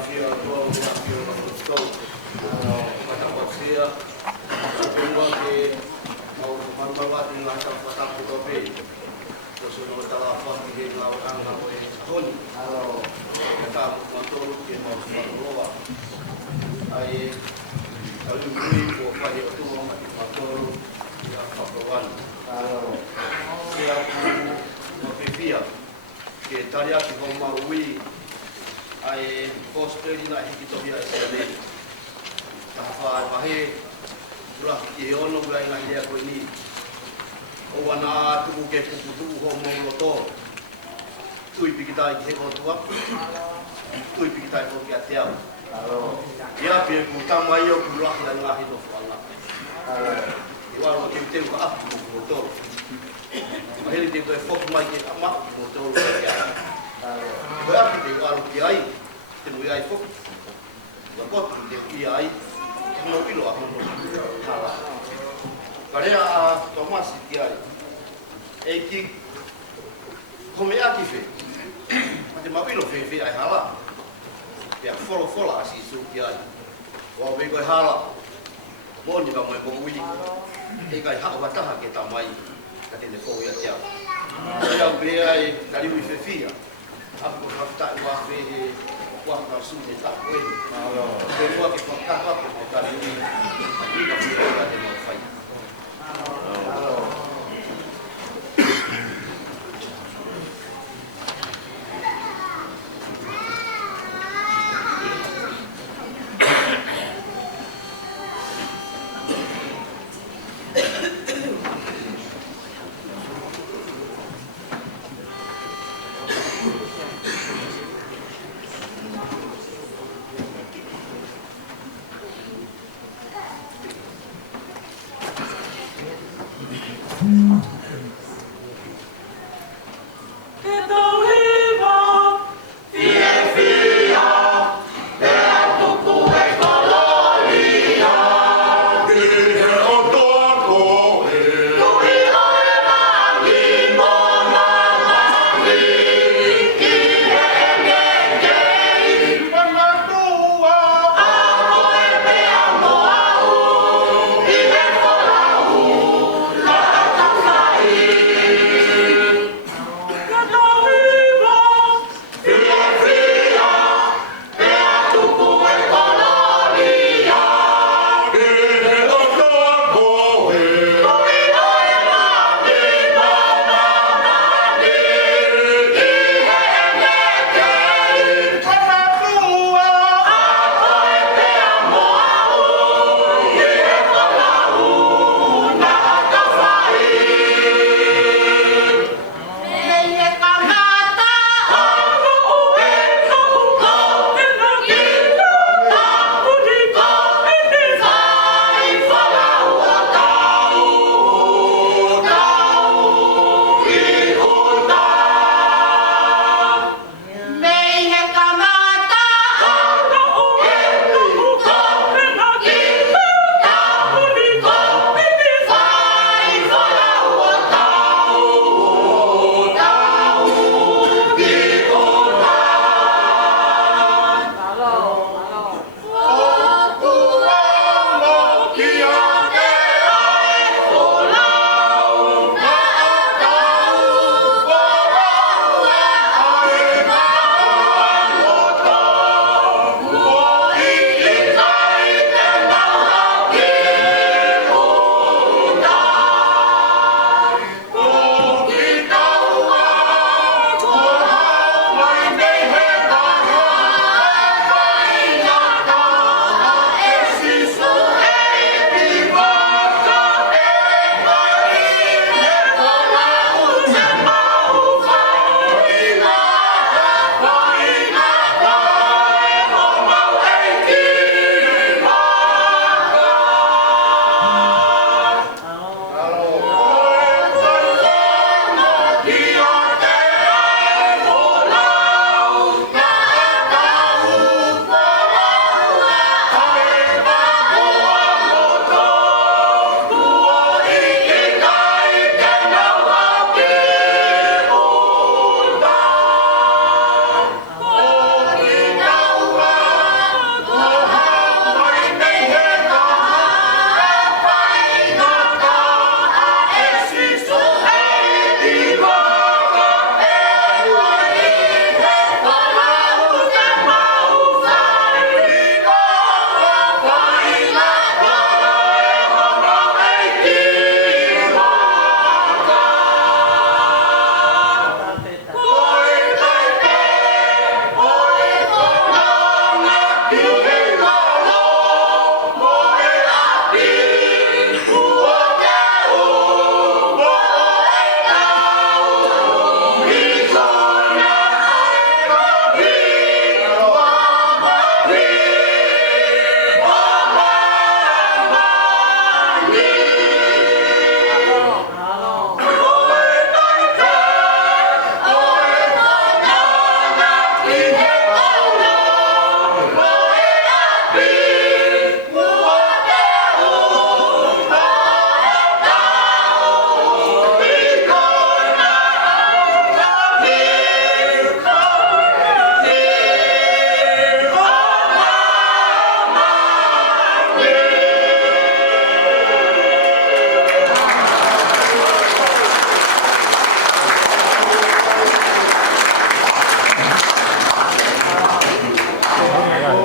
fia tua o fia o sto kata paksia semua ke mau manfaat dengan kata kita be terus no telefon di ngau ngau ton halo kata motor ke mau semua ai kalau beli ko pai tu motor ya kawan halo dia mau via ke taria ki ko mau wi ai posteri na hiki to bia sele tafa mahe ulah ki ono ulai na dia ko ini o wana tu ke putu ho mo loto tui pikitai ke ho tua tui pikitai ko ki atia alo ia pe ku tamai o ku lah na ngahi do fala alo wa lo ke te ko ap motor mahe te ko fok mai ke ama motor ya berapa di walau kiai, temu kiai fok, lepas di kiai, mau kilo aku kalah. Karena Thomas kiai, eki, kome aki fe, macam mau kilo fe ay halah, ya follow asi su kiai, wah bego halah, mau ni kamu yang mau wili, eki hak Fakatahataha kita mai, katanya follow ya tiap, yang beli Taliui fe aku tak buat be buat Sune tak boleh. Kalau be buat ke Fakatahataha ke Taliui, ini tak boleh ada mau fight.